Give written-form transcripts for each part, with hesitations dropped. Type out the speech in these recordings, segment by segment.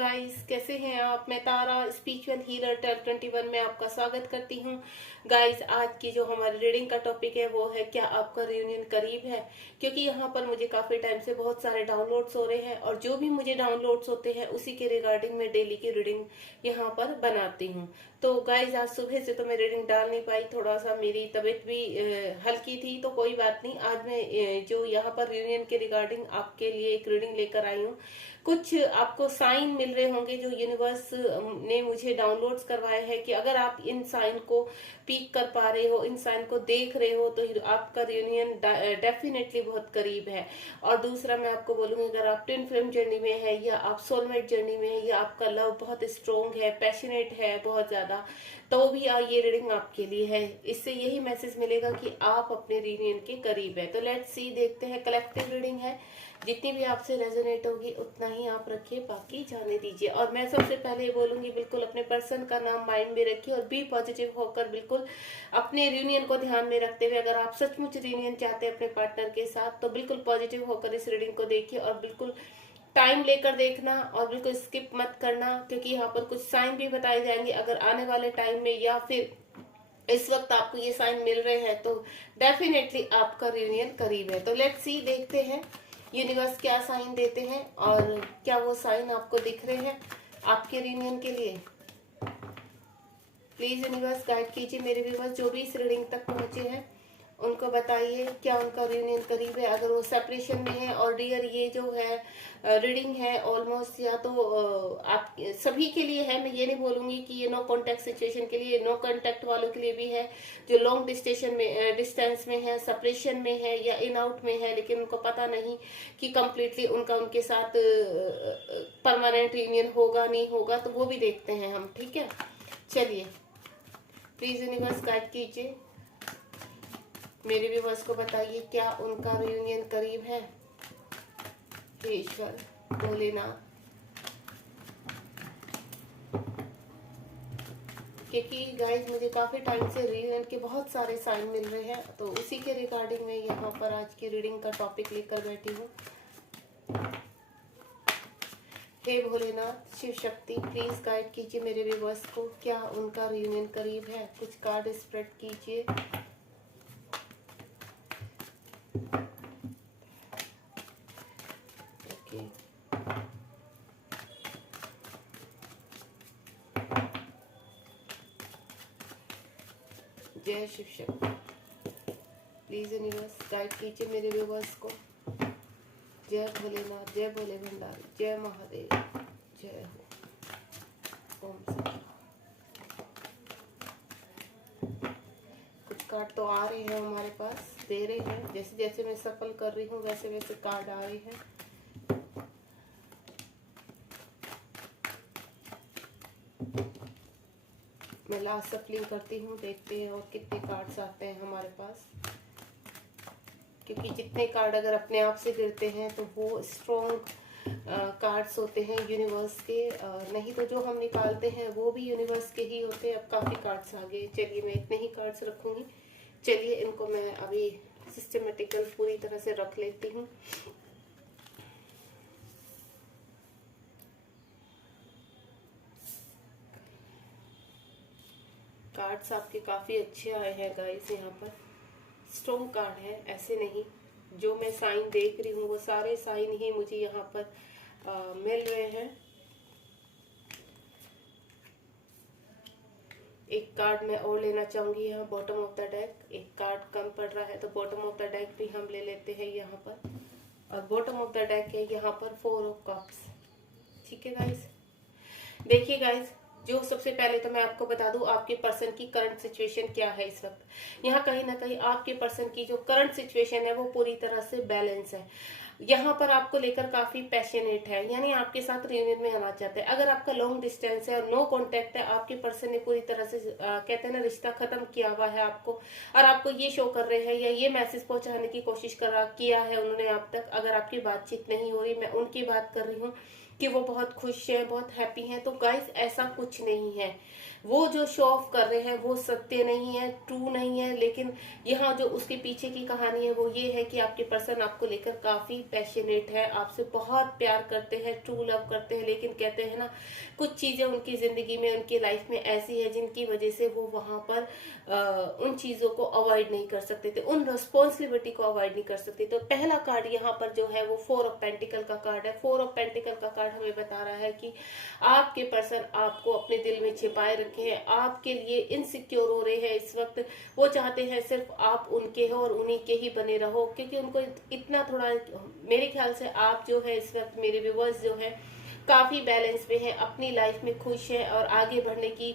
Guys, कैसे हैं आप। मैं तारा स्पिरिचुअल हीलर टेल 21 में आपका स्वागत करती हूं। गाइस, आज की जो हमारी रीडिंग का टॉपिक है वो है क्या आपका रियूनियन करीब है। क्योंकि यहाँ पर मुझे काफी टाइम से बहुत सारे डाउनलोड्स हो रहे हैं और जो भी मुझे डाउनलोड्स होते हैं उसी के रिगार्डिंग मैं डेली की रीडिंग यहाँ पर बनाती हूँ। तो गाइज, आज सुबह से तो मैं रीडिंग डाल नहीं पाई, थोड़ा सा मेरी तबीयत भी हल्की थी, तो कोई बात नहीं। आज मैं जो यहाँ पर रियूनियन के रिगार्डिंग आपके लिए एक रीडिंग लेकर आई हूँ। कुछ आपको साइन मिल रहे होंगे जो यूनिवर्स ने मुझे डाउनलोड्स करवाए हैं कि अगर आप इन साइन को पीक कर पा रहे हो, इन साइन को देख रहे हो, तो आपका रियूनियन डेफिनेटली बहुत करीब है। और दूसरा मैं आपको बोलूंगी, अगर आप ट्विन फ्लेम जर्नी में है या आप सोलमेट जर्नी में है या आपका लव बहुत स्ट्रोंग है, पैशनेट है बहुत ज्यादा, तो भी ये रीडिंग आपके लिए है। इससे यही मैसेज मिलेगा कि आप अपने रियूनियन के करीब है। तो लेट्स सी, देखते हैं। कलेक्टिव रीडिंग है, जितनी भी आपसे रेजोनेट होगी उतना ही आप रखिए, बाकी जाने दीजिए। और मैं सबसे पहले ये बोलूंगी, बिल्कुल अपने पर्सन का नाम माइंड में रखिए और बी पॉजिटिव होकर बिल्कुल अपने रियूनियन को ध्यान में रखते हुए, अगर आप सचमुच रियूनियन चाहते हैं अपने पार्टनर के साथ, तो बिल्कुल पॉजिटिव होकर इस रीडिंग को देखिए और बिल्कुल टाइम लेकर देखना और बिल्कुल स्किप मत करना, क्योंकि यहाँ पर कुछ साइन भी बताए जाएंगे। अगर आने वाले टाइम में या फिर इस वक्त आपको ये साइन मिल रहे हैं तो डेफिनेटली आपका रियूनियन करीब है। तो लेट्स सी, देखते हैं यूनिवर्स क्या साइन देते हैं और क्या वो साइन आपको दिख रहे हैं आपके रियूनियन के लिए। प्लीज यूनिवर्स गाइड कीजिए मेरे व्यूअर्स, जो भी इस रीडिंग तक पहुंचे हैं उनको बताइए क्या उनका रियूनियन करीब है। अगर वो सेपरेशन में है और डियर, ये जो है रीडिंग है ऑलमोस्ट या तो आप सभी के लिए है। मैं ये नहीं बोलूंगी कि ये नो कांटेक्ट सिचुएशन के लिए, नो कांटेक्ट वालों के लिए भी है, जो लॉन्ग डिस्टेंस में है, सेपरेशन में है या इन आउट में है, लेकिन उनको पता नहीं कि कंप्लीटली उनका उनके साथ परमानेंट रियूनियन होगा नहीं होगा, तो वो भी देखते हैं हम। ठीक है, चलिए प्लीज यूनिवर्स गाइड कीजिए मेरे व्यूवर्स को, बताइए क्या उनका रियूनियन करीब है। हे ईश्वर भोलेनाथ, क्योंकि गाइज मुझे काफी टाइम से रियूनियन के बहुत सारे साइन मिल रहे हैं, तो उसी के रिगार्डिंग मैं यहाँ पर आज की रीडिंग का टॉपिक लेकर बैठी हूँ। हे भोलेनाथ, शिव शक्ति, प्लीज गाइड कीजिए मेरे व्यूवर्स को क्या उनका रियूनियन करीब है। कुछ कार्ड स्प्रेड कीजिए। जय Shiv Shakti, please universe guide कीजिए मेरे व्यूवर्स को। जय भोलेनाथ, जय भोले भंडारी, जय महादेव, जय हो। ओम साई। कुछ कार्ड तो आ रहे हैं हमारे पास, दे रहे हैं, जैसे जैसे मैं सफल कर रही हूँ वैसे वैसे कार्ड आ रहे हैं। मैं लास्ट सफलिंग करती हूँ, देखते हैं और कितने कार्ड्स आते हैं हमारे पास, क्योंकि जितने कार्ड अगर अपने आप से गिरते हैं तो वो स्ट्रॉन्ग कार्ड्स होते हैं यूनिवर्स के, नहीं तो जो हम निकालते हैं वो भी यूनिवर्स के ही होते हैं। अब काफ़ी कार्ड्स आ गए, चलिए मैं इतने ही कार्ड्स रखूँगी। चलिए इनको मैं अभी सिस्टमेटिकल पूरी तरह से रख लेती हूँ। कार्ड्स आपके काफ़ी अच्छे आए हैं गाइस, यहाँ पर स्ट्रॉन्ग कार्ड है, ऐसे नहीं। जो मैं साइन देख रही हूँ वो सारे साइन ही मुझे यहाँ पर मिल रहे हैं। एक कार्ड मैं और लेना चाहूंगी यहाँ, बॉटम ऑफ द डेक। एक कार्ड कम पड़ रहा है तो बॉटम ऑफ द डेक भी हम ले लेते हैं यहाँ पर, और बॉटम ऑफ द डेक है यहाँ पर 4 ऑफ कप्स। ठीक है गाइस, देखिए गाइस, जो सबसे पहले तो मैं आपको बता दूं आपके पर्सन की करंट सिचुएशन क्या है इस वक्त। यहाँ कहीं ना कहीं आपके पर्सन की जो करंट सिचुएशन है वो पूरी तरह से बैलेंस है। यहाँ पर आपको लेकर काफी पैशनेट है, यानी आपके साथ रियूनियन में आना चाहते हैं। अगर आपका लॉन्ग डिस्टेंस है और नो कांटेक्ट है, आपके पर्सन ने पूरी तरह से कहते हैं ना, रिश्ता खत्म किया हुआ है आपको, और आपको ये शो कर रहे हैं या ये मैसेज पहुंचाने की कोशिश किया है उन्होंने आप तक। अगर आपकी बातचीत नहीं हो रही, मैं उनकी बात कर रही हूँ कि वो बहुत खुश है, बहुत हैप्पी हैं, तो गाइस ऐसा कुछ नहीं है। वो जो शो ऑफ कर रहे हैं वो सत्य नहीं है, ट्रू नहीं है। लेकिन यहाँ जो उसके पीछे की कहानी है वो ये है कि आपके पर्सन आपको लेकर काफी पैशनेट है, आपसे बहुत प्यार करते हैं, ट्रू लव करते हैं। लेकिन कहते हैं ना, कुछ चीजें उनकी जिंदगी में, उनकी लाइफ में ऐसी है जिनकी वजह से वो वहां पर उन चीजों को अवॉइड नहीं कर सकते थे, उन रिस्पॉन्सिबिलिटी को अवॉइड नहीं कर सकते। तो पहला कार्ड यहाँ पर जो है वो 4 ऑफ पेंटिकल का कार्ड है। 4 ऑफ पेंटिकल का कार्ड हमें बता रहा है कि आपके पर्सन आपको अपने दिल में छिपाए रखे हैं, आपके लिए इनसिक्योर हो रहे हैं इस वक्त। वो चाहते हैं सिर्फ आप उनके हो और उन्हीं के ही बने रहो, क्योंकि उनको इतना थोड़ा, मेरे ख्याल से आप जो है इस वक्त, मेरे व्यूअर्स जो है काफी बैलेंस में है, अपनी लाइफ में खुश है और आगे बढ़ने की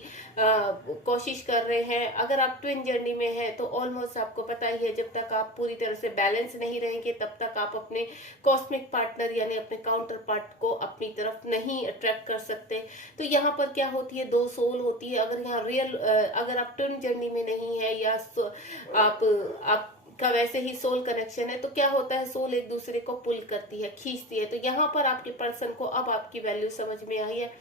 कोशिश कर रहे हैं। अगर आप ट्विन जर्नी में हैं तो ऑलमोस्ट आपको पता ही है, जब तक आप पूरी तरह से बैलेंस नहीं रहेंगे तब तक आप अपने कॉस्मिक पार्टनर यानी अपने काउंटर पार्ट को अपनी तरफ नहीं अट्रैक्ट कर सकते। तो यहाँ पर क्या होती है, 2 सोल होती है। अगर यहाँ रियल, अगर आप ट्विन जर्नी में नहीं है या आप का वैसे ही सोल कनेक्शन है, तो क्या होता है, सोल एक दूसरे को पुल करती है, खींचती है। तो यहाँ पर आपके पर्सन को अब आपकी वैल्यू समझ में आई है।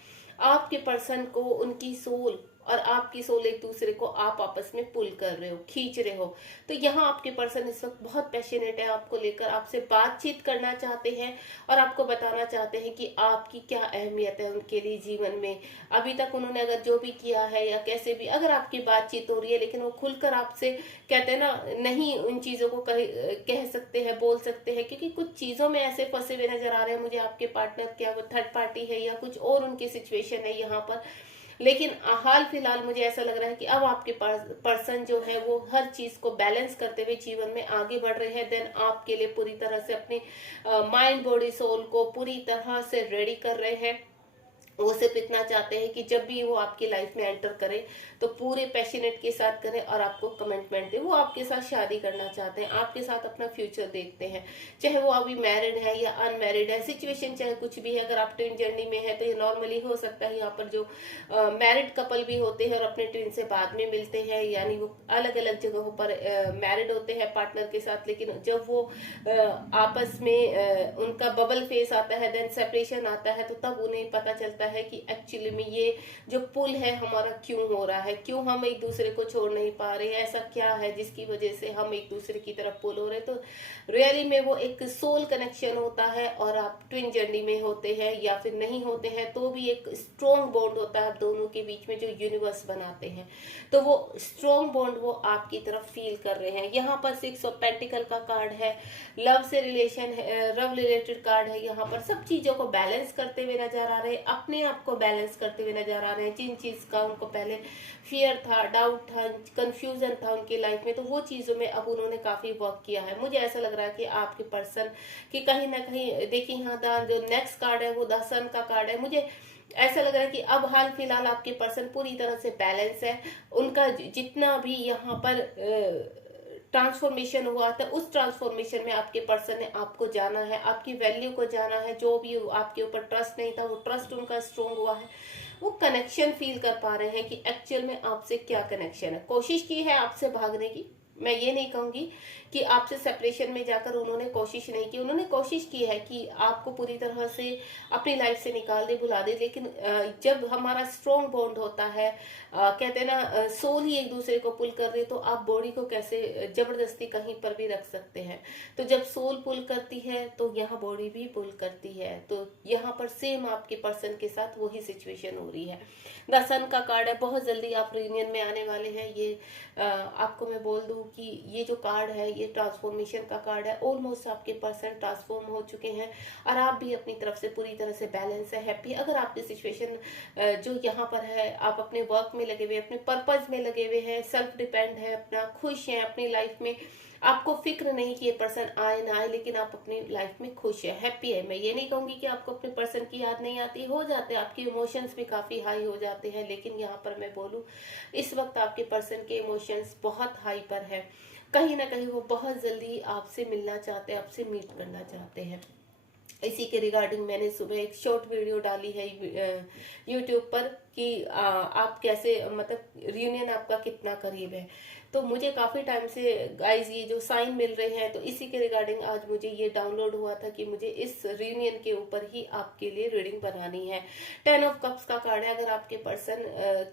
आपके पर्सन को उनकी सोल और आपकी सोल एक दूसरे को आप आपस में पुल कर रहे हो, खींच रहे हो। तो यहाँ आपके पर्सन इस वक्त बहुत पैशनेट है आपको लेकर, आपसे बातचीत करना चाहते हैं और आपको बताना चाहते हैं कि आपकी क्या अहमियत है उनके लिए जीवन में। अभी तक उन्होंने अगर जो भी किया है या कैसे भी, अगर आपकी बातचीत हो रही है, लेकिन वो खुलकर आपसे कहते हैं ना, नहीं उन चीजों को कह सकते हैं, बोल सकते हैं, क्योंकि कुछ चीजों में ऐसे फंसे हुए नजर आ रहे हैं मुझे आपके पार्टनर, क्या वो थर्ड पार्टी है या कुछ और उनकी सिचुएशन है यहाँ पर। लेकिन हाल फिलहाल मुझे ऐसा लग रहा है कि अब आपके पर्सन जो है वो हर चीज को बैलेंस करते हुए जीवन में आगे बढ़ रहे हैं। देन आपके लिए पूरी तरह से अपने माइंड बॉडी सोल को पूरी तरह से रेडी कर रहे हैं। वो सिर्फ इतना चाहते हैं कि जब भी वो आपकी लाइफ में एंटर करे तो पूरे पैशनेट के साथ करे और आपको कमिटमेंट दे। वो आपके साथ शादी करना चाहते हैं, आपके साथ अपना फ्यूचर देखते हैं, चाहे वो अभी मैरिड है या अनमैरिड है, सिचुएशन चाहे कुछ भी है। अगर आप ट्विन जर्नी में है तो ये नॉर्मली हो सकता है, यहाँ पर जो मैरिड कपल भी होते हैं और अपने ट्विन से बाद में मिलते हैं, यानी वो अलग अलग जगहों पर मैरिड होते हैं पार्टनर के साथ, लेकिन जब वो आपस में उनका बबल फेस आता है, देन सेपरेशन आता है, तो तब उन्हें पता चलता है कि एक्चुअली में ये जो पुल है हमारा क्यों हो रहा है, क्यों हम एक दूसरे को छोड़ नहीं पा रहे हैं, ऐसा क्या है जिसकी वजह से हम एक दूसरे की तरफ पुल हो रहे हैं। तो रियली में वो एक सोल कनेक्शन होता है, और आप ट्विन जर्नी में होते हैं या फिर नहीं होते हैं तो भी एक स्ट्रॉन्ग बॉन्ड होता है आप दोनों के बीच में, जो यूनिवर्स बनाते हैं। तो वो स्ट्रॉन्ग बॉन्ड वो आपकी तरफ फील कर रहे हैं। यहाँ पर 6 ऑफ पेंटिकल का कार्ड है, लव से रिलेशन है, लव रिलेटेड कार्ड है। यहाँ पर सब चीजों को बैलेंस करते हुए नजर आ रहे हैं, अपने आप को बैलेंस करते हुए नजर आ रहे हैं। जिन चीज का उनको पहले फियर था, डाउट था, कंफ्यूजन था उनकी लाइफ में, तो वो चीजों में अब उन्होंने काफी वर्क किया है। मुझे ऐसा लग रहा है कि आपके पर्सन की कहीं ना कहीं, देखिए यहाँ जो नेक्स्ट कार्ड है वो द सन का कार्ड है। मुझे ऐसा लग रहा है कि अब हाल फिलहाल आपके पर्सन पूरी तरह से बैलेंस है। उनका जितना भी यहाँ पर ट्रांसफॉर्मेशन हुआ था, उस ट्रांसफॉर्मेशन में आपके पर्सन ने आपको जाना है, आपकी वैल्यू को जाना है। जो भी आपके ऊपर ट्रस्ट नहीं था वो ट्रस्ट उनका स्ट्रोंग हुआ है। वो कनेक्शन फील कर पा रहे हैं कि एक्चुअल में आपसे क्या कनेक्शन है। कोशिश की है आपसे भागने की, मैं ये नहीं कहूंगी कि आपसे सेपरेशन में जाकर उन्होंने कोशिश नहीं की, उन्होंने कोशिश की है कि आपको पूरी तरह से अपनी लाइफ से निकाल दे, भुला दे। लेकिन जब हमारा स्ट्रॉन्ग बॉन्ड होता है, कहते हैं ना सोल ही एक दूसरे को पुल कर रहे, तो आप बॉडी को कैसे जबरदस्ती कहीं पर भी रख सकते हैं। तो जब सोल पुल करती है तो यहाँ बॉडी भी पुल करती है। तो यहाँ पर सेम आपके पर्सन के साथ वही सिचुएशन हो रही है। द सन का कार्ड है, बहुत जल्दी आप रियूनियन में आने वाले हैं। ये आपको मैं बोल दूं कि ये जो कार्ड है ये ट्रांसफॉर्मेशन का कार्ड है। ऑलमोस्ट आपके पर्सन ट्रांसफॉर्म हो चुके हैं और आप भी अपनी तरफ से पूरी तरह से बैलेंस है, हैप्पी। अगर आपकी सिचुएशन जो यहाँ पर है, आप अपने वर्क में लगे हुए, अपने पर्पज में लगे हुए हैं, सेल्फ डिपेंड है, अपना खुश है अपनी लाइफ में, आपको फिक्र नहीं कि ये पर्सन आए ना आए, लेकिन आप अपनी लाइफ में खुश है, हैप्पी है। मैं ये नहीं कहूंगी कि आपको अपने पर्सन की याद नहीं आती, हो जाते हैं, आपके इमोशंस भी काफी हाई हो जाते हैं। लेकिन यहाँ पर मैं बोलूँ, इस वक्त आपके पर्सन के इमोशंस बहुत हाई पर है। कहीं ना कहीं वो बहुत जल्दी आपसे मिलना चाहते हैं, आपसे मीट करना चाहते हैं। इसी के रिगार्डिंग मैंने सुबह एक शॉर्ट वीडियो डाली है यूट्यूब पर कि आप कैसे, मतलब रियूनियन आपका कितना करीब है। तो मुझे काफ़ी टाइम से गाइज ये जो साइन मिल रहे हैं, तो इसी के रिगार्डिंग आज मुझे ये डाउनलोड हुआ था कि मुझे इस रियूनियन के ऊपर ही आपके लिए रीडिंग बनानी है। 10 ऑफ कप्स का कार्ड है। अगर आपके पर्सन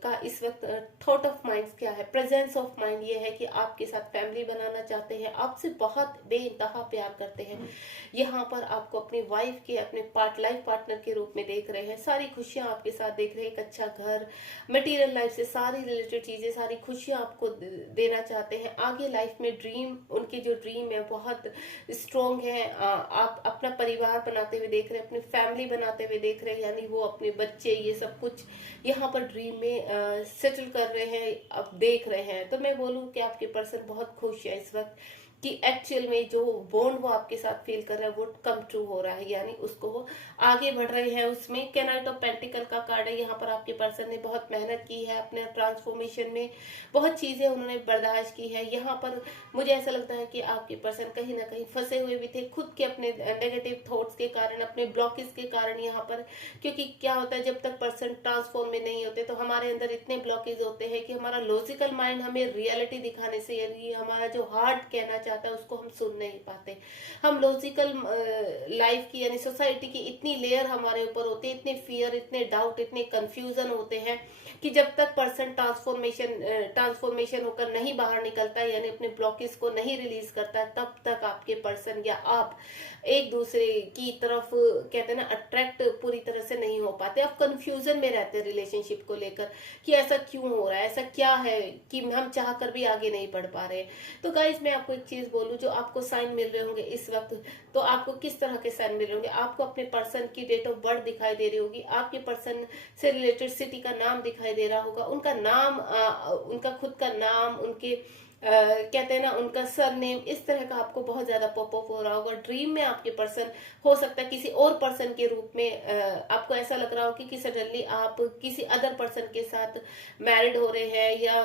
का इस वक्त थॉट ऑफ माइंड क्या है, प्रेजेंस ऑफ माइंड ये है कि आपके साथ फैमिली बनाना चाहते हैं, आपसे बहुत बेइंतहा प्यार करते हैं। यहाँ पर आपको अपनी वाइफ के, अपने लाइफ पार्टनर के रूप में देख रहे हैं, सारी खुशियां आपके साथ देख रहे हैं, एक अच्छा घर, मटेरियल लाइफ से सारी रिलेटेड चीजें, सारी खुशियां आपको देना चाहते हैं। आगे लाइफ में ड्रीम, उनके जो ड्रीम है बहुत स्ट्रॉन्ग है। आप अपना परिवार बनाते हुए देख रहे हैं, अपनी फैमिली बनाते हुए देख रहे हैं, यानी वो अपने बच्चे ये सब कुछ यहाँ पर ड्रीम में सेटल कर रहे हैं, अब देख रहे हैं। तो मैं बोलूँ कि आपके पर्सन बहुत खुश है इस वक्त कि एक्चुअल में जो बॉन्ड वो आपके साथ फील कर रहा है वो कम ट्रू हो रहा है, यानी उसको वो आगे बढ़ रहे हैं उसमें। नाइट ऑफ पेंटिकल का कार्ड है। यहाँ पर आपके पर्सन ने बहुत मेहनत की है अपने ट्रांसफॉर्मेशन में, बहुत चीजें उन्होंने बर्दाश्त की है। यहाँ पर मुझे ऐसा लगता है कि आपके पर्सन कहीं ना कहीं फंसे हुए भी थे खुद के अपने नेगेटिव थॉट्स के कारण, अपने ब्लॉकेज के कारण यहाँ पर। क्योंकि क्या होता है, जब तक पर्सन ट्रांसफॉर्म में नहीं होते तो हमारे अंदर इतने ब्लॉकेज होते हैं कि हमारा लॉजिकल माइंड हमें रियलिटी दिखाने से, यानी हमारा जो हार्ट कहना चाहता है उसको हम सुन नहीं पाते। हम लॉजिकल लाइफ की यानी सोसाइटी की इतनी लेयर हमारे ऊपर होती है, इतने फियर, इतने डाउट, इतने कंफ्यूजन होते हैं कि जब तक पर्सन ट्रांसफॉर्मेशन होकर नहीं बाहर निकलता है, यानी अपने ब्लॉकेज को नहीं रिलीज करता है, तब तक आपके पर्सन या आप एक दूसरे की तरफ कहते हैं ना अट्रैक्ट पूरी तरह से नहीं हो पाते। आप कंफ्यूजन में रहते हैं रिलेशनशिप को लेकर कि ऐसा क्यों हो रहा है, ऐसा क्या है कि हम चाह कर भी आगे नहीं बढ़ पा रहे। तो गाइस मैं आपको एक चीज बोलूं, जो आपको साइन मिल रहे होंगे इस वक्त, तो आपको किस तरह के साइन मिल रहे होंगे, आपको अपने पर्सन की डेट ऑफ बर्थ दिखाई दे रही होगी, आपके पर्सन से रिलेटेड सिटी का नाम दिखाई दे रहा होगा, उनका नाम, उनका खुद का नाम, उनके कहते हैं ना उनका सरनेम, इस तरह का आपको बहुत ज्यादा पॉपअप हो रहा होगा। ड्रीम में आपके पर्सन हो सकता है किसी और पर्सन के रूप में आपको ऐसा लग रहा हो कि सडनली आप किसी अदर पर्सन के साथ मैरिड हो रहे हैं या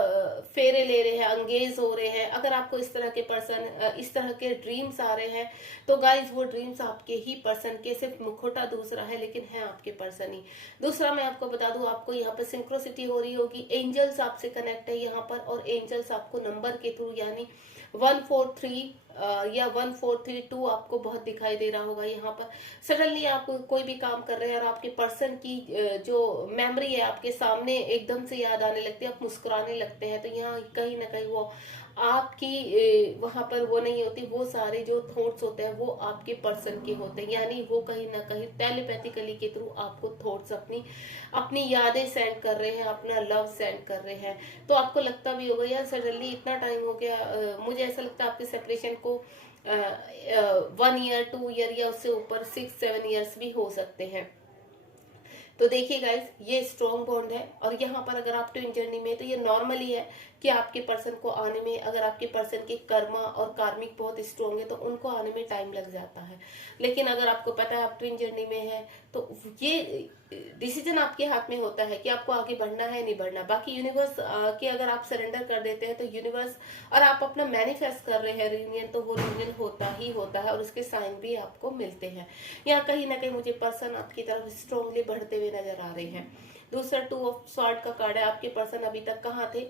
फेरे ले रहे हैं, अंगेज हो रहे हैं। अगर आपको इस तरह के पर्सन, इस तरह के ड्रीम्स आ रहे हैं, तो गाइज वो ड्रीम्स आपके ही पर्सन के, सिर्फ मुखौटा दूसरा है लेकिन है आपके पर्सन ही। दूसरा मैं आपको बता दूं, आपको यहाँ पर सिंक्रोसिटी हो रही होगी, एंजल्स आपसे कनेक्ट है यहाँ पर, और एंजल्स आपको नंबर के थ्रू यानी 143 या 1432 आपको बहुत दिखाई दे रहा होगा। यहाँ पर सडनली आप कोई भी काम कर रहे हैं और आपके पर्सन की जो मेमोरी है आपके सामने एकदम से याद आने लगती है, आप मुस्कुराने लगते हैं। तो यहाँ कहीं ना कहीं वो आपकी वहां पर वो नहीं होती, वो सारे जो थॉट्स होते हैं वो आपके पर्सन के होते हैं, यानी वो कहीं ना कहीं टेलीपैथिकली के थ्रू आपको थॉट्स, अपनी अपनी यादें सेंड कर रहे हैं, अपना लव सेंड कर रहे हैं। तो आपको लगता भी होगा यार सडनली इतना टाइम हो गया, मुझे ऐसा लगता है आपके सेपरेशन को 1 ईयर 2 ईयर या उससे ऊपर 6-7 ईयर्स भी हो सकते हैं। तो देखिए गाइस, ये स्ट्रॉन्ग बॉन्ड है, और यहाँ पर अगर आप ट्विन जर्नी में, तो ये नॉर्मली है कि आपके पर्सन को आने में, अगर आपके पर्सन के कर्मा और कार्मिक बहुत स्ट्रॉन्ग है तो उनको आने में टाइम लग जाता है। लेकिन अगर आपको पता है आप ट्विन जर्नी में है, तो ये डिसीजन आपके हाथ में होता है कि आपको आगे बढ़ना है नहीं बढ़ना। बाकी यूनिवर्स के अगर आप सरेंडर कर देते हैं तो यूनिवर्स, और आप अपना मैनिफेस्ट कर रहे हैं रियूनियन, तो वो रियूनियन होता ही होता है, और उसके साइन भी आपको मिलते हैं। यहाँ कहीं ना कहीं मुझे पर्सन आपकी तरफ स्ट्रांगली बढ़ते हुए नजर आ रहे हैं। दूसरा 2 ऑफ स्वॉर्ड का कार्ड है। आपके पर्सन अभी तक कहाँ थे,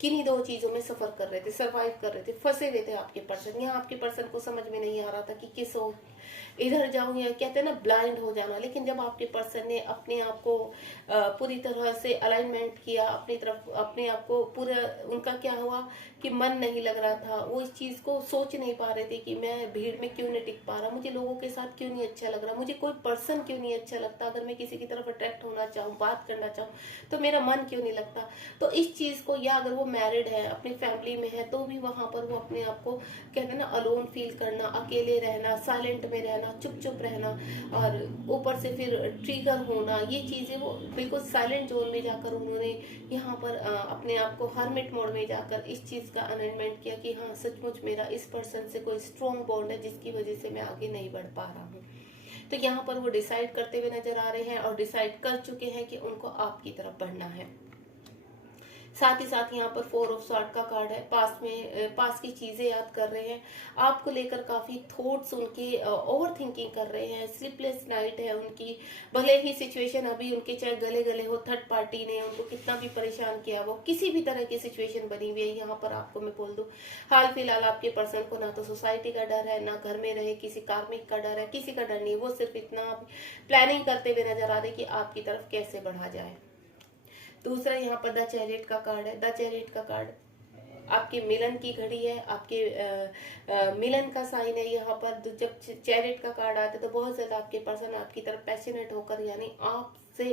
किन्हीं 2 चीजों में सफर कर रहे थे, सरवाइव कर रहे थे, फंसे हुए थे आपके पर्सन। यहाँ आपके पर्सन को समझ में नहीं आ रहा था कि किस इधर जाऊं, या कहते हैं ना ब्लाइंड हो जाना। लेकिन जब आपके पर्सन ने अपने आप को पूरी तरह से अलाइनमेंट किया अपनी तरफ, अपने आप को पूरा, उनका क्या हुआ कि मन नहीं लग रहा था, वो इस चीज को सोच नहीं पा रहे थे कि मैं भीड़ में क्यों नहीं टिक पा रहा, मुझे लोगों के साथ क्यों नहीं अच्छा लग रहा, मुझे कोई पर्सन क्यों नहीं अच्छा लगता, अगर मैं किसी की तरफ अट्रैक्ट होना चाहूँ, बात करना चाहूँ, तो मेरा मन क्यों नहीं लगता। तो इस चीज को, या अगर वो मैरिड है, अपनी फैमिली में है, तो भी वहां पर वो अपने आप को कहते हैं ना अलोन फील करना, अकेले रहना, साइलेंट में रहना, चुप चुप रहना, और ऊपर से फिर ट्रिगर होना, ये चीजें वो बिल्कुल साइलेंट जोन में जाकर उन्होंने यहाँ पर अपने आप को हर्मिट मोड में जाकर इस चीज का अलाइनमेंट किया कि हाँ सचमुच मेरा इस पर्सन से कोई स्ट्रॉन्ग बॉन्ड है जिसकी वजह से मैं आगे नहीं बढ़ पा रहा हूँ। तो यहाँ पर वो डिसाइड करते हुए नजर आ रहे हैं, और डिसाइड कर चुके हैं कि उनको आपकी तरफ बढ़ना है। साथ ही साथ यहाँ पर 4 ऑफ सॉर्ड का कार्ड है, पास की चीजें याद कर रहे हैं, आपको लेकर काफी थॉट्स उनके ओवर थिंकिंग कर रहे हैं, स्लीपलेस नाइट है उनकी। भले ही सिचुएशन अभी उनके चाहे गले गले हो, थर्ड पार्टी ने उनको कितना भी परेशान किया, वो किसी भी तरह की सिचुएशन बनी हुई है, यहाँ पर आपको मैं बोल दूं हाल फिलहाल आपके पर्सन को ना तो सोसाइटी का डर है, ना घर में रहे किसी कार्मिक का डर है, किसी का डर नहीं, वो सिर्फ इतना प्लानिंग करते हुए नजर आ रहे कि आपकी तरफ कैसे बढ़ा जाए। दूसरा यहाँ पर द चैरियट का कार्ड है। द चैरियट का कार्ड आपके मिलन की घड़ी है, आपके मिलन का साइन है। यहाँ पर जब चैरियट का कार्ड आता है तो बहुत ज्यादा आपके पर्सन आपकी तरफ पैशनेट होकर यानी आपसे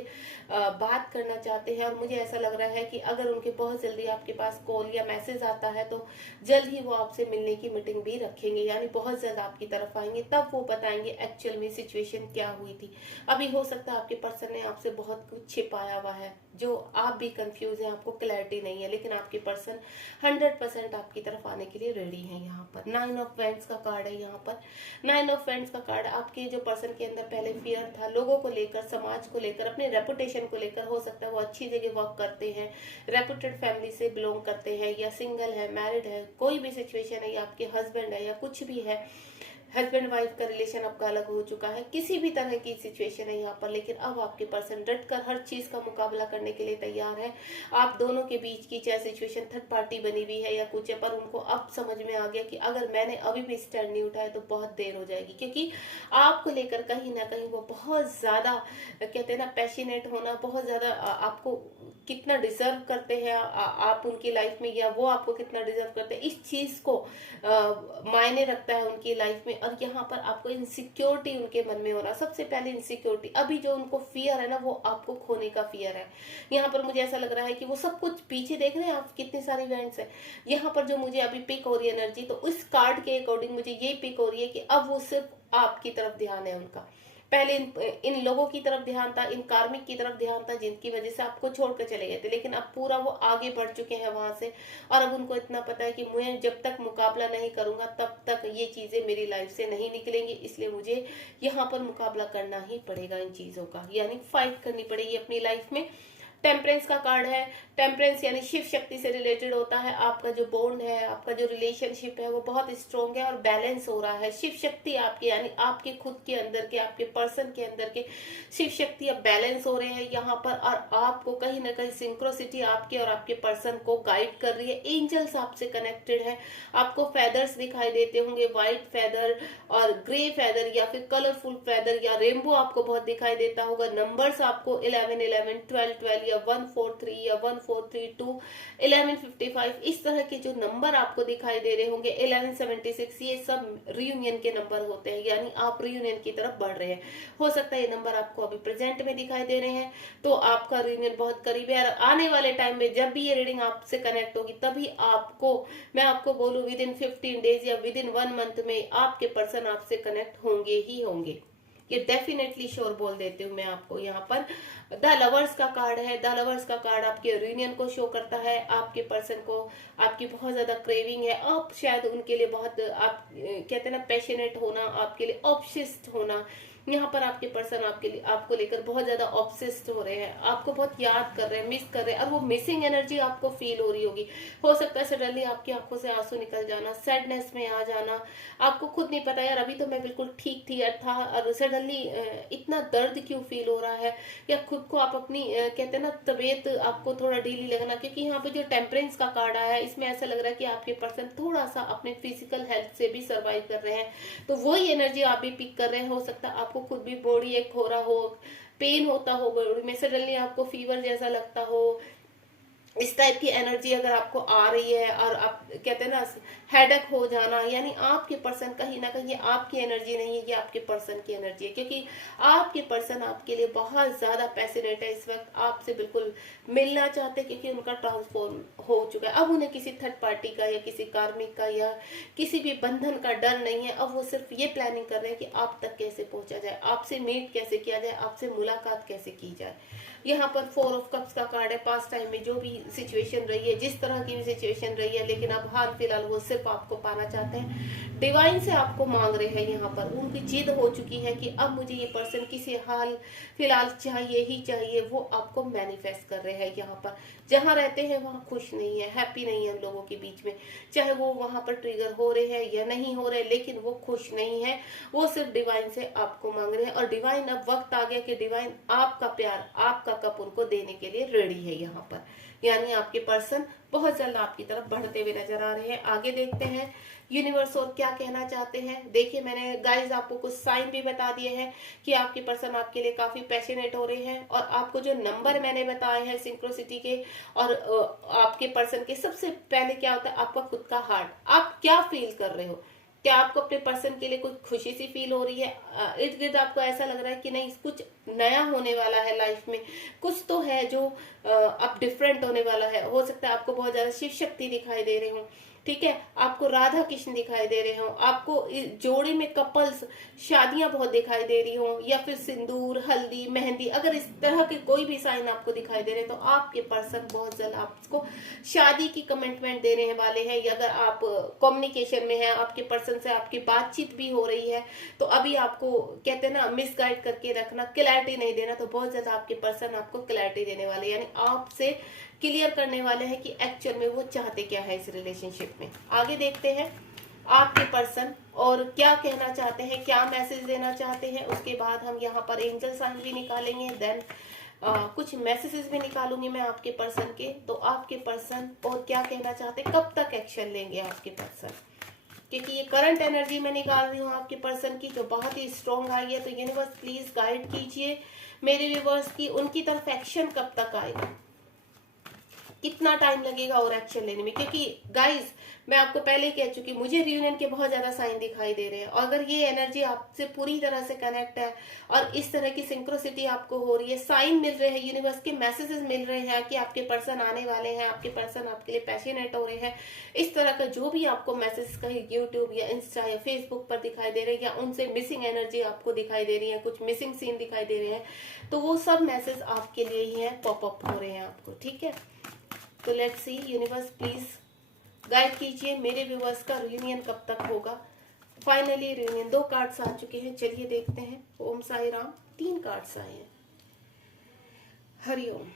बात करना चाहते हैं, और मुझे ऐसा लग रहा है कि अगर उनके बहुत जल्दी आपके पास कॉल या मैसेज आता है तो जल्द ही वो आपसे मिलने की मीटिंग भी रखेंगे, यानी बहुत ज्यादा आपकी तरफ आएंगे, तब वो बताएंगे एक्चुअल में सिचुएशन क्या हुई थी। अभी हो सकता है आपके पर्सन ने आपसे बहुत कुछ छिपाया हुआ है, जो आप भी कंफ्यूज हैं, आपको क्लैरिटी नहीं है, लेकिन आपके पर्सन 100% आपकी तरफ आने के लिए रेडी है। यहाँ पर 9 ऑफ वैंड्स का कार्ड है। यहाँ पर 9 ऑफ वैंड्स का कार्ड आपके जो पर्सन के अंदर पहले फियर था, लोगों को लेकर, समाज को लेकर, अपने रेपुटेशन को लेकर, हो सकता है वो अच्छी जगह वर्क करते हैं, रेपुटेड फैमिली से बिलोंग करते हैं, या सिंगल है, मैरिड है, कोई भी सिचुएशन है, या आपके हस्बैंड है, या कुछ भी है, हस्बैंड वाइफ का रिलेशन आपका अलग हो चुका है, किसी भी तरह की सिचुएशन है यहाँ पर, लेकिन अब आपके पर्सन डटकर हर चीज का मुकाबला करने के लिए तैयार है। आप दोनों के बीच की चाहे सिचुएशन थर्ड पार्टी बनी हुई है या कुछ है, पर उनको अब समझ में आ गया कि अगर मैंने अभी भी स्टैंड नहीं उठाया तो बहुत देर हो जाएगी, क्योंकि आपको लेकर कहीं ना कहीं वो बहुत ज्यादा कहते हैं ना पैशनेट होना, बहुत ज्यादा आपको कितना डिजर्व करते हैं आप उनकी लाइफ में, या वो आपको कितना डिजर्व करते हैं, इस चीज को मायने रखता है उनकी लाइफ में। और यहाँ पर आपको इनसिक्योरिटी उनके मन में हो रहा, सबसे पहले इनसिक्योरिटी, अभी जो उनको फियर है ना वो आपको खोने का फियर है। यहाँ पर मुझे ऐसा लग रहा है कि वो सब कुछ पीछे देख रहे हैं, आप कितने सारे इवेंट्स है यहाँ पर जो मुझे अभी पिक हो रही है एनर्जी, तो इस कार्ड के अकॉर्डिंग मुझे ये पिक हो रही है कि अब वो सिर्फ आपकी तरफ ध्यान है उनका। पहले इन लोगों की तरफ ध्यान था, इन कार्मिक की तरफ ध्यान था जिनकी वजह से आपको छोड़कर चले गए थे, लेकिन अब पूरा वो आगे बढ़ चुके हैं वहां से, और अब उनको इतना पता है कि मैं जब तक मुकाबला नहीं करूंगा तब तक ये चीजें मेरी लाइफ से नहीं निकलेंगी, इसलिए मुझे यहाँ पर मुकाबला करना ही पड़ेगा इन चीजों का, यानी फाइट करनी पड़ेगी अपनी लाइफ में। टेम्परेंस का कार्ड है। टेम्परेंस यानी शिव शक्ति से रिलेटेड होता है, आपका जो बॉन्ड है, आपका जो रिलेशनशिप है वो बहुत स्ट्रॉन्ग है और बैलेंस हो रहा है। शिव शक्ति आपके यानी आपके खुद के अंदर के, आपके पर्सन के अंदर के शिव शक्ति अब बैलेंस हो रहे हैं यहाँ पर, और आपको कहीं ना कहीं सिंक्रोसिटी आपके और आपके पर्सन को गाइड कर रही है। एंजल्स आपसे कनेक्टेड है, आपको फेदर्स दिखाई देते होंगे, व्हाइट फेदर और ग्रे फेदर या फिर कलरफुल फेदर या रेनबो आपको बहुत दिखाई देता होगा। नंबर्स आपको 11 11 12 12 या 143 या 1432 1155 इस तरह के जो नंबर आपको दिखाई दे रहे होंगे, 1176, ये सब रियूनियन के नंबर होते हैं, यानी आप रियूनियन की तरफ बढ़ रहे हैं। हो सकता है ये नंबर आपको अभी प्रेजेंट में दिखाई दे रहे हैं, तो आपका रियूनियन बहुत करीब है। और आने वाले टाइम में जब भी ये रीडिंग आपसे कनेक्ट होगी तभी आपको, मैं आपको बोलूं विद इन 15 डेज या विद इन 1 मंथ में आपके पर्सन आपसे कनेक्ट होंगे ही होंगे, ये डेफिनेटली श्योर बोल देती हूँ मैं आपको। यहाँ पर द लवर्स का कार्ड है। द लवर्स का कार्ड आपके यूनियन को शो करता है, आपके पर्सन को आपकी बहुत ज्यादा क्रेविंग है, आप शायद उनके लिए बहुत, आप कहते हैं ना पैशनेट होना, आपके लिए ऑब्सेस्ड होना। यहाँ पर आपके पर्सन आपके लिए, आपको लेकर बहुत ज्यादा ऑब्सेस्ड हो रहे हैं, आपको बहुत याद कर रहे हैं, मिस कर रहे हैं, और वो मिसिंग एनर्जी आपको फील हो रही होगी। हो सकता है सडनली आपकी आंखों से आंसू निकल जाना, सैडनेस में आ जाना, आपको खुद नहीं पता यार अभी तो मैं बिल्कुल ठीक थी था, और सडनली इतना दर्द क्यों फील हो रहा है, या खुद को आप अपनी कहते हैं ना तबीयत आपको थोड़ा ढीली लगना, क्योंकि यहाँ पे जो टेम्परेंस का कार्ड आया है इसमें ऐसा लग रहा है कि आपके पर्सन थोड़ा सा अपने फिजिकल हेल्थ से भी सर्वाइव कर रहे हैं, तो वही एनर्जी आप भी पिक कर रहे हैं। हो सकता है आपको खुद भी बॉडी एक हो रहा हो, पेन होता हो बॉडी में, सडनली आपको फीवर जैसा लगता हो, इस टाइप की एनर्जी अगर आपको आ रही है, और आप कहते हैं ना हेडेक हो जाना, यानी आपके पर्सन कहीं ना कहीं आपकी एनर्जी नहीं है, ये आपके पर्सन की एनर्जी है, क्योंकि आपके पर्सन आपके लिए बहुत ज्यादा पैशनेट है, इस वक्त आपसे बिल्कुल मिलना चाहते हैं, क्योंकि उनका ट्रांसफॉर्म हो चुका है। अब उन्हें किसी थर्ड पार्टी का या किसी कार्मिक का या किसी भी बंधन का डर नहीं है, अब वो सिर्फ ये प्लानिंग कर रहे हैं कि आप तक कैसे पहुंचा जाए, आपसे मीट कैसे किया जाए, आपसे मुलाकात कैसे की जाए। यहाँ पर 4 ऑफ कप्स का कार्ड है। पास्ट टाइम में जो भी सिचुएशन रही है, जिस तरह की भी सिचुएशन रही है, लेकिन अब हाल फिलहाल वो सिर्फ आपको पाना चाहते हैं। डिवाइन से आपको मांग रहे हैं, यहाँ पर उनकी जिद हो चुकी है कि अब मुझे ये पर्सन किसी हाल फिलहाल चाहिए ही चाहिए। वो आपको मैनिफेस्ट कर रहे हैं। यहाँ पर जहाँ रहते हैं वहाँ खुश नहीं है, हैप्पी नहीं है उन लोगों के बीच में, चाहे वो वहां पर ट्रिगर हो रहे हैं या नहीं हो रहे, लेकिन वो खुश नहीं है। वो सिर्फ डिवाइन से आपको मांग रहे हैं, और डिवाइन अब वक्त आ गया कि डिवाइन आपका प्यार, आपका कप उनको देने के लिए रेडी है यहाँ पर। यानी आपके पर्सन बहुत जल्द आपकी तरफ बढ़ते हुए नजर आ रहे हैं। आगे देखते हैं यूनिवर्स और क्या कहना चाहते हैं। देखिए, मैंने गाइस आपको कुछ साइन भी बता दिए हैं कि आपके पर्सन आपके लिए काफी पैशनेट हो रहे हैं, और आपको जो नंबर मैंने बताए हैं सिंक्रोसिटी के और आपके पर्सन के, सबसे पहले क्या होता है आपका खुद का हार्ट। आप क्या फील कर रहे हो, क्या आपको अपने पर्सन के लिए कुछ खुशी सी फील हो रही है, इर्द गिर्द आपको ऐसा लग रहा है कि नहीं कुछ नया होने वाला है लाइफ में, कुछ तो है जो अब डिफरेंट होने वाला है। हो सकता है आपको बहुत ज्यादा शिव शक्ति दिखाई दे रही हो, ठीक है, आपको राधा कृष्ण दिखाई दे रहे हो, आपको जोड़े में कपल्स शादियां बहुत दिखाई दे रही हो, या फिर सिंदूर, हल्दी, मेहंदी, अगर इस तरह के कोई भी साइन आपको दिखाई दे रहे हैं तो आपके पर्सन बहुत जल्द आपको शादी की कमिटमेंट देने वाले हैं। या अगर आप कम्युनिकेशन में है, आपके पर्सन से आपकी बातचीत भी हो रही है, तो अभी आपको कहते हैं ना मिसगाइड करके रखना, क्लैरिटी नहीं देना, तो बहुत ज्यादा आपके पर्सन आपको क्लैरिटी देने वाले, यानी आपसे क्लियर करने वाले हैं कि एक्चुअल में वो चाहते क्या है इस रिलेशनशिप में। आगे देखते हैं आपके पर्सन और क्या कहना चाहते हैं, क्या मैसेज देना चाहते हैं। उसके बाद हम यहाँ पर एंजल साइन भी निकालेंगे, देन कुछ मैसेजेस भी निकालूंगी मैं आपके पर्सन के। तो आपके पर्सन और क्या कहना चाहते हैं, कब तक एक्शन लेंगे आपके पर्सन, क्योंकि ये करंट एनर्जी मैं निकाल रही हूँ आपके पर्सन की जो बहुत ही स्ट्रॉन्ग आई है। तो यूनिवर्स प्लीज गाइड कीजिए मेरे व्यूअर्स की, उनकी तरफ एक्शन कब तक आएगा, कितना टाइम लगेगा और एक्शन लेने में। क्योंकि गाइस मैं आपको पहले ही कह चुकी, मुझे रियूनियन के बहुत ज्यादा साइन दिखाई दे रहे हैं, और अगर ये एनर्जी आपसे पूरी तरह से कनेक्ट है और इस तरह की सिंक्रोसिटी आपको हो रही है, साइन मिल रहे हैं, यूनिवर्स के मैसेजेस मिल रहे हैं कि आपके पर्सन आने वाले हैं, आपके पर्सन आपके लिए पैशनेट हो रहे हैं, इस तरह का जो भी आपको मैसेज कहीं यूट्यूब या इंस्टा या फेसबुक पर दिखाई दे रहे हैं, या उनसे मिसिंग एनर्जी आपको दिखाई दे रही है, कुछ मिसिंग सीन दिखाई दे रहे हैं, तो वो सब मैसेज आपके लिए ही है, पॉपअप हो रहे हैं आपको, ठीक है। तो let's see, universe please guide कीजिए मेरे व्यूवर्स का रियूनियन कब तक होगा। फाइनली रियूनियन, 2 कार्ड्स आ चुके हैं, चलिए देखते हैं। ओम साई राम, 3 कार्ड्स आए हैं। हरिओम।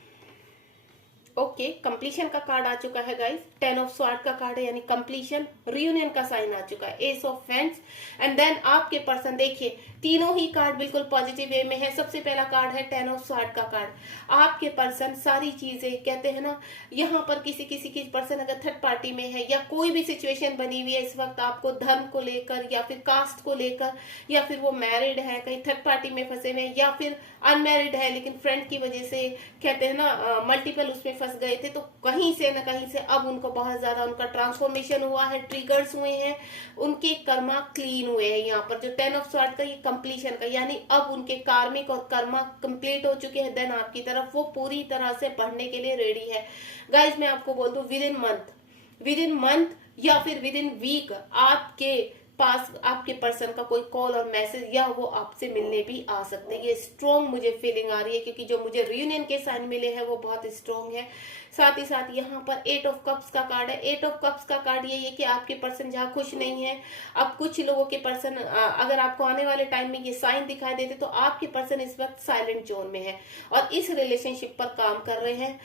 ओके, कंप्लीशन का कार्ड आ चुका है गाइस, 10 ऑफ स्वॉर्ड का कार्ड है, यानी कंप्लीशन, रियूनियन का साइन आ चुका है, ace of fans, and then आपके पर्सन, देखिए तीनों ही कार्ड बिल्कुल पॉजिटिव वे में है। सबसे पहला कार्ड है 10 ऑफ स्वॉर्ड का कार्ड। आपके पर्सन सारी चीजें कहते हैं ना, यहाँ पर किसी किसी की पर्सन अगर थर्ड पार्टी में है, या कोई भी सिचुएशन बनी हुई है इस वक्त आपको धर्म को लेकर या फिर कास्ट को लेकर, या फिर वो मैरिड है कहीं थर्ड पार्टी में फंसे हुए, या फिर अनमैरिड है लेकिन फ्रेंड की वजह से कहते हैं ना मल्टीपल उसमें फंस गए थे, तो कहीं से न कहीं से अब उनको बहुत ज्यादा उनका ट्रांसफॉर्मेशन हुआ है, ट्रिगर्स हुए हैं, उनके कर्मा क्लीन हुए हैं। यहाँ पर जो 10 ऑफ स्वॉर्ड का ये कंप्लीशन का, यानी अब उनके कार्मिक और कर्मा कंप्लीट हो चुके हैं, देन आपकी तरफ वो पूरी तरह से बढ़ने के लिए रेडी है। गाइज मैं आपको बोल दूं, विद इन मंथ या फिर विद इन वीक आपके पास आपके पर्सन का कोई कॉल और मैसेज या वो आपसे मिलने भी आ सकते हैं। ये स्ट्रॉन्ग मुझे फीलिंग आ रही है, क्योंकि जो मुझे रियूनियन के साइन मिले हैं वो बहुत स्ट्रॉन्ग है। साथ ही साथ यहाँ पर 8 ऑफ कप्स का कार्ड है। 8 ऑफ कप्स का कार्ड ये है कि आपके पर्सन जहाँ खुश नहीं है, अब कुछ लोगों के पर्सन अगर आपको आने वाले टाइम में ये साइन दिखाई देते तो आपके पर्सन इस वक्त साइलेंट जोन में है और इस रिलेशनशिप पर काम कर रहे हैं,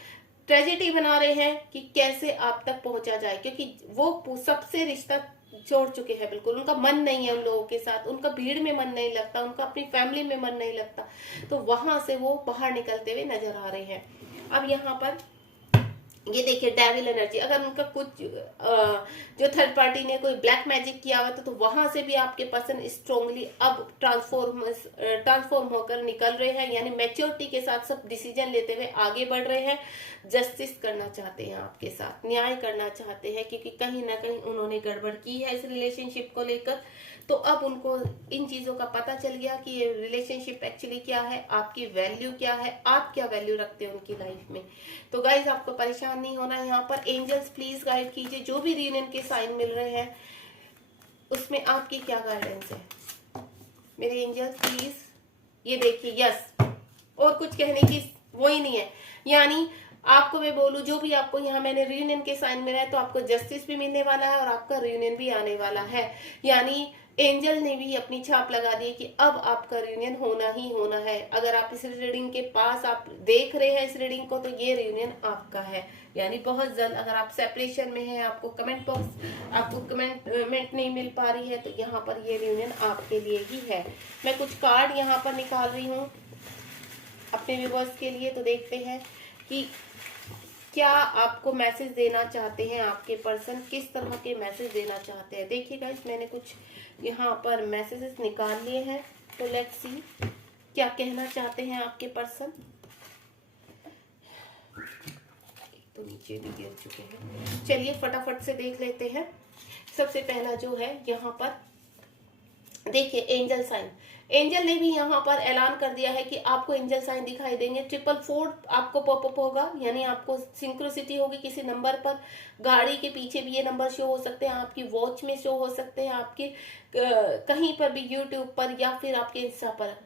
ट्रेजेडी बना रहे हैं कि कैसे आप तक पहुंचा जाए, क्योंकि वो सबसे रिश्ता छोड़ चुके हैं, बिल्कुल उनका मन नहीं है उन लोगों के साथ, उनका भीड़ में मन नहीं लगता, उनका अपनी फैमिली में मन नहीं लगता, तो वहां से वो बाहर निकलते हुए नजर आ रहे हैं। अब यहाँ पर ये देखिए डेविल एनर्जी, अगर उनका कुछ जो थर्ड पार्टी ने कोई ब्लैक मैजिक किया हुआ तो वहां से भी आपके पर्सन स्ट्रांगली अब ट्रांसफॉर्म होकर निकल रहे हैं, यानी मैच्योरिटी के साथ सब डिसीजन लेते हुए आगे बढ़ रहे हैं, जस्टिस करना चाहते हैं, आपके साथ न्याय करना चाहते हैं, क्योंकि कहीं ना कहीं उन्होंने गड़बड़ की है इस रिलेशनशिप को लेकर। तो अब उनको इन चीजों का पता चल गया कि ये रिलेशनशिप एक्चुअली क्या है, आपकी वैल्यू क्या है, आप क्या वैल्यू रखते हैं उनकी लाइफ में। तो गाइज आपको परेशान नहीं होना। यहाँ पर एंजल्स प्लीज गाइड कीजिए, जो भी रियूनियन के साइन मिल रहे हैं उसमें आपकी क्या गाइडेंस है मेरे एंजल्स प्लीज। ये देखिए यस, और कुछ कहने की वो ही नहीं है। यानी आपको मैं बोलूं, जो भी आपको यहाँ मैंने रियूनियन के साइन मिला है, तो आपको जस्टिस भी मिलने वाला है और आपका रियूनियन भी आने वाला है। यानी एंजल ने भी अपनी छाप लगा दी कि अब आपका रियूनियन होना ही होना है। अगर आप इस रीडिंग के पास आप देख रहे हैं इस रीडिंग को, तो ये रियूनियन आपका है। यानी बहुत जल्द, अगर आप सेपरेशन में हैं, आपको कमेंट नहीं मिल पा रही है, तो यहाँ पर ये रियूनियन आपके लिए ही है। मैं कुछ कार्ड यहाँ पर निकाल रही हूँ अपने व्यूअर्स के लिए, तो देखते हैं कि क्या आपको मैसेज देना चाहते हैं आपके पर्सन, किस तरह के मैसेज देना चाहते हैं। देखिए गाइस, मैंने कुछ यहाँ पर मैसेजेस निकाल लिए हैं, तो लेट्स सी क्या कहना चाहते हैं आपके पर्सन। तो नीचे भी गिर चुके हैं, चलिए फटाफट से देख लेते हैं। सबसे पहला जो है यहाँ पर देखिए एंजल साइन। एंजल ने भी यहाँ पर ऐलान कर दिया है कि आपको एंजल साइन दिखाई देंगे। 444 आपको पॉपअप होगा, यानी आपको सिंक्रोसिटी होगी किसी नंबर पर। गाड़ी के पीछे भी ये नंबर शो हो सकते हैं, आपकी वॉच में शो हो सकते हैं, आपके कहीं पर भी यूट्यूब पर या फिर आपके इंस्टा पर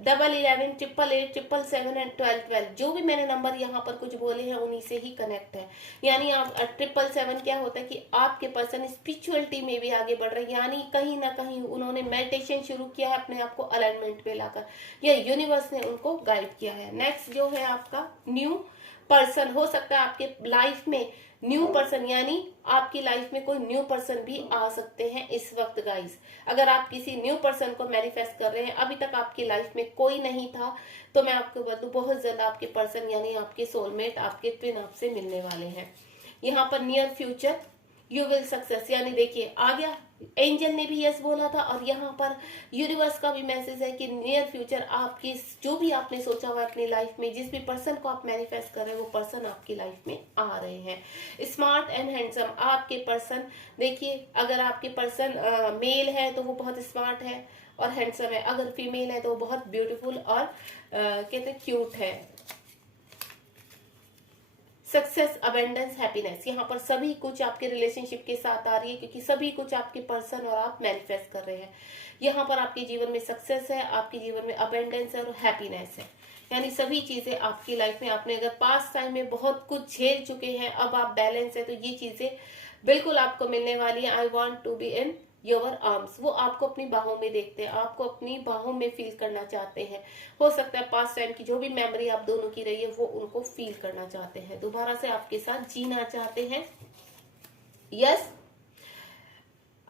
1111 888 777 एंड 1212 जो भी मैंने नंबर यहाँ पर कुछ बोले हैं उन्हीं से ही कनेक्ट है। यानी आप 777 क्या होता है कि आपके पर्सन स्पिरिचुअलिटी में भी आगे बढ़ रहे हैं, यानी कहीं ना कहीं उन्होंने मेडिटेशन शुरू किया है अपने आप को अलाइनमेंट पे लाकर, या यूनिवर्स ने उनको गाइड किया है। नेक्स्ट जो है आपका न्यू पर्सन, हो सकता है आपके लाइफ में न्यू पर्सन, यानी आपकी लाइफ में कोई न्यू पर्सन भी आ सकते हैं इस वक्त गाइस। अगर आप किसी न्यू पर्सन को मैनिफेस्ट कर रहे हैं, अभी तक आपकी लाइफ में कोई नहीं था, तो मैं आपको बता बहुत जल्द आपके पर्सन यानी आपके सोलमेट, आपके ट्विन आपसे मिलने वाले हैं। यहाँ पर near future you will success, यानी देखिए आ गया, एंजल ने भी यस बोला था और यहाँ पर यूनिवर्स का भी मैसेज है कि नियर फ्यूचर आपकी जो भी आपने सोचा हुआ अपनी लाइफ में, जिस भी पर्सन को आप मैनिफेस्ट कर रहे हैं, वो पर्सन आपकी लाइफ में आ रहे हैं। स्मार्ट एंड हैंडसम आपके पर्सन, देखिए अगर आपके पर्सन मेल है तो वो बहुत स्मार्ट है और हैंडसम है, अगर फीमेल है तो वो बहुत ब्यूटीफुल और कहते हैं क्यूट है। सक्सेस, अबेंडेंस, हैप्पीनेस, यहाँ पर सभी कुछ आपके रिलेशनशिप के साथ आ रही है, क्योंकि सभी कुछ आपके पर्सन और आप मैनिफेस्ट कर रहे हैं। यहाँ पर आपके जीवन में सक्सेस है, आपके जीवन में अबेंडेंस है और हैप्पीनेस है, यानी सभी चीजें आपकी लाइफ में, आपने अगर पास्ट टाइम में बहुत कुछ झेल चुके हैं, अब आप बैलेंस है, तो ये चीजें बिल्कुल आपको मिलने वाली है। I want to be in your arms, वो आपको अपनी बाहों में देखते हैं, आपको अपनी बाहों में फील करना चाहते हैं। हो सकता है पास्ट टाइम की जो भी मेमोरी आप दोनों की रही है वो उनको फील करना चाहते हैं, दोबारा से आपके साथ जीना चाहते हैं। यस,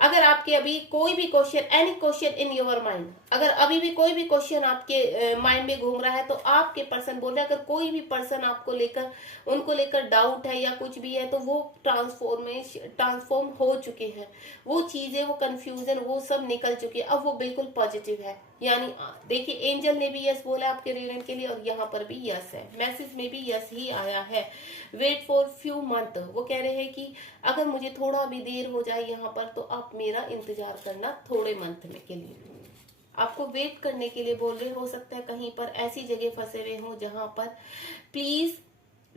अगर आपके अभी कोई भी question, any question in your mind, अगर अभी भी कोई भी क्वेश्चन आपके माइंड में घूम रहा है, तो आपके पर्सन बोल रहे हैं, अगर कोई भी पर्सन आपको लेकर, उनको लेकर डाउट है या कुछ भी है, तो वो ट्रांसफॉर्म हो चुके हैं, वो चीजें, वो कंफ्यूजन, वो सब निकल चुकी है, अब वो बिल्कुल पॉजिटिव है। यानी देखिए एंजल ने भी यस बोला आपके रियूनियन के लिए और यहाँ पर भी यस है, मैसेज में भी यस ही आया है। वेट फॉर फ्यू मंथ, वो कह रहे हैं कि अगर मुझे थोड़ा भी देर हो जाए यहाँ पर, तो आप मेरा इंतजार करना थोड़े मंथ में के लिए, आपको वेट करने के लिए बोल रहे। हो सकता है कहीं पर ऐसी जगह फंसे हुए हो जहां पर please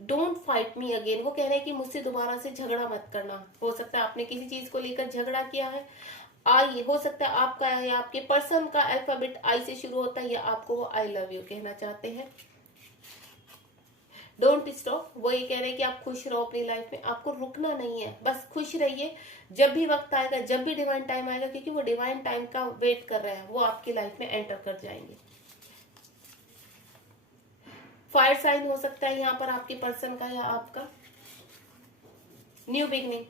don't fight me again, वो कह रहे हैं कि मुझसे दोबारा से झगड़ा मत करना। हो सकता है आपने किसी चीज को लेकर झगड़ा किया है, आई हो सकता है आपका या आपके पर्सन का अल्फाबेट आई से शुरू होता है, या आपको वो आई लव यू कहना चाहते हैं। डोंट स्टॉप, वो ये कह रहे हैं कि आप खुश रहो अपनी लाइफ में, आपको रुकना नहीं है, बस खुश रहिए। जब भी वक्त आएगा, जब भी डिवाइन टाइम आएगा, क्योंकि वो डिवाइन टाइम का वेट कर रहे हैं, वो आपकी लाइफ में एंटर कर जाएंगे। फायर साइन हो सकता है यहाँ पर आपके पर्सन का या आपका। न्यू बिगनिंग,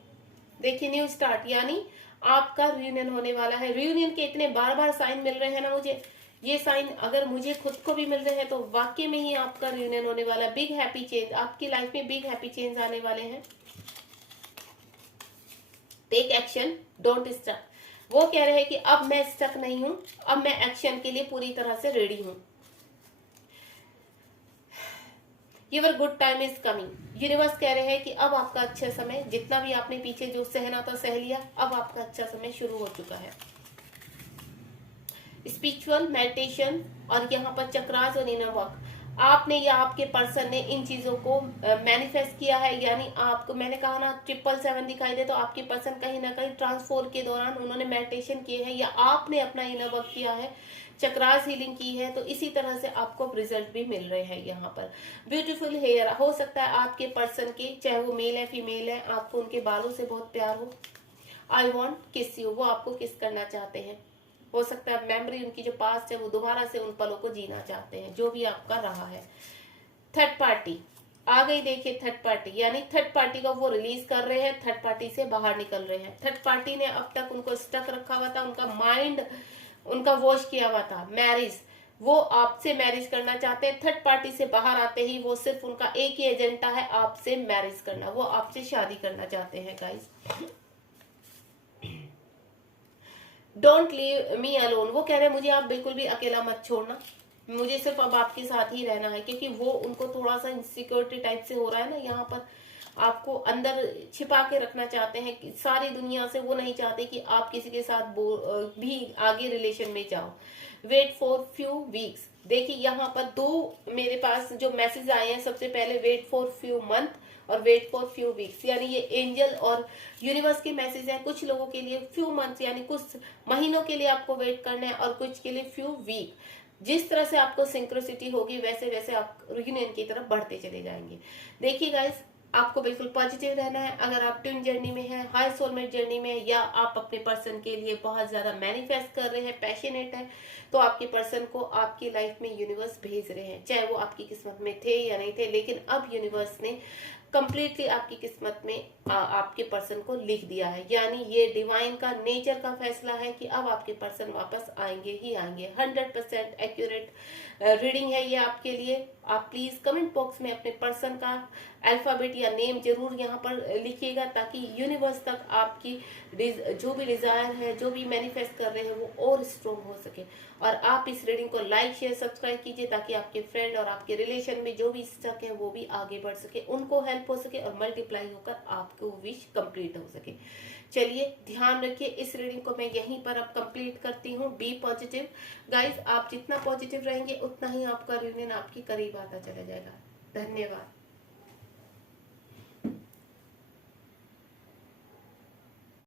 देखिए न्यू स्टार्ट, यानी आपका रियूनियन होने वाला है। रियूनियन के इतने बार बार साइन मिल रहे हैं ना मुझे, ये साइन अगर मुझे खुद को भी मिल रहे हैं, तो वाकई में ही आपका रियूनियन होने वाला है। बिग हैप्पी चेंज, आपकी लाइफ में बिग हैप्पी चेंज आने वाले हैं। टेक एक्शन, डोंट स्टक, वो कह रहे हैं कि अब मैं स्टक नहीं हूं, अब मैं एक्शन के लिए पूरी तरह से रेडी हूं। Your good time is coming, universe कह रहे हैं कि अब आपका अच्छा समय, जितना भी आपने पीछे जो सहना था सह लिया, अब आपका अच्छा समय शुरू हो चुका है। स्पिरिचुअल मेडिटेशन और यहाँ पर चक्रास और इनर वर्क, आपने या आपके पर्सन ने इन चीजों को मैनिफेस्ट किया है, यानी आपको मैंने कहा ना 777 दिखाई दे, तो आपके पर्सन कहीं ना कहीं ट्रांसफोर के दौरान उन्होंने मेडिटेशन किए हैं या आपने अपना इनर वर्क किया है, चक्रास हीलिंग की है, तो इसी तरह से आपको रिजल्ट भी मिल रहे हैं। यहाँ पर ब्यूटीफुल हेयर हो सकता है आपके पर्सन के, चाहे वो मेल है फीमेल है, आपको उनके बालों से बहुत प्यार हो। आई वॉन्ट किस यू, वो आपको किस करना चाहते हैं। हो सकता है मेमोरी उनकी जो पास्ट है वो दोबारा से उन पलों को जीना चाहते हैं, जो भी आपका रहा है। थर्ड पार्टी आ गई, देखिए थर्ड पार्टी, यानी थर्ड पार्टी को वो रिलीज कर रहे हैं, थर्ड पार्टी से बाहर निकल रहे हैं। थर्ड पार्टी ने अब तक उनको स्टक रखा हुआ था, उनका माइंड उनका वॉश किया हुआ था। मैरिज, वो आपसे मैरिज करना चाहते हैं। थर्ड पार्टी से बाहर आते ही वो सिर्फ उनका एक ही एजेंडा है, आपसे मैरिज करना, वो आपसे शादी करना चाहते हैं guys. Don't leave me alone, वो कह रहे हैं मुझे आप बिल्कुल भी अकेला मत छोड़ना, मुझे सिर्फ अब आपके साथ ही रहना है, क्योंकि वो उनको थोड़ा सा इनसिक्योरिटी टाइप से हो रहा है ना, यहाँ पर आपको अंदर छिपा के रखना चाहते हैं कि सारी दुनिया से, वो नहीं चाहते कि आप किसी के साथ भी आगे रिलेशन में जाओ। वेट फॉर फ्यू वीक्स, देखिए यहाँ पर दो मेरे पास जो मैसेज आए हैं, सबसे पहले वेट फॉर फ्यू मंथ और वेट फॉर फ्यू वीक्स, यानी ये एंजल और यूनिवर्स के मैसेज है। कुछ लोगों के लिए फ्यू मंथ्स यानी कुछ महीनों के लिए आपको वेट करना है, और कुछ के लिए फ्यू वीक। जिस तरह से आपको सिंक्रोसिटी होगी वैसे वैसे आप यूनियन की तरफ बढ़ते चले जाएंगे। देखिए गाइस, आपको बिल्कुल पॉजिटिव रहना है। अगर आप ट्विन जर्नी में हैं, हाई सोलमेट जर्नी में, या आप अपने पर्सन के लिए बहुत ज्यादा मैनिफेस्ट कर रहे हैं, पैशनेट है, तो आपके पर्सन को आपकी लाइफ में यूनिवर्स भेज रहे हैं, चाहे वो आपकी किस्मत में थे या नहीं थे, लेकिन अब यूनिवर्स ने कंप्लीटली आपकी किस्मत में आपके पर्सन को लिख दिया है। यानी ये डिवाइन का नेचर का फैसला है कि अब आपके पर्सन वापस आएंगे ही आएंगे। 100% एक्यूरेट रीडिंग है ये आपके लिए। आप प्लीज कमेंट बॉक्स में अपने पर्सन का अल्फाबेट या नेम जरूर यहाँ पर लिखिएगा, ताकि यूनिवर्स तक आपकी जो भी डिजायर है, जो भी मैनिफेस्ट कर रहे हैं, वो और स्ट्रॉन्ग हो सके। और आप इस रीडिंग को लाइक शेयर सब्सक्राइब कीजिए, ताकि आपके फ्रेंड और आपके रिलेशन में जो भी स्टक है वो भी आगे बढ़ सके, उनको हेल्प हो सके और मल्टीप्लाई होकर आपको विश कंप्लीट हो सके। चलिए ध्यान रखिए, इस रीडिंग को मैं यहीं पर अब कंप्लीट करती हूँ। बी पॉजिटिव गाइस, आप जितना पॉजिटिव रहेंगे उतना ही आपका यूनियन आपके करीब आता चला जाएगा। धन्यवाद।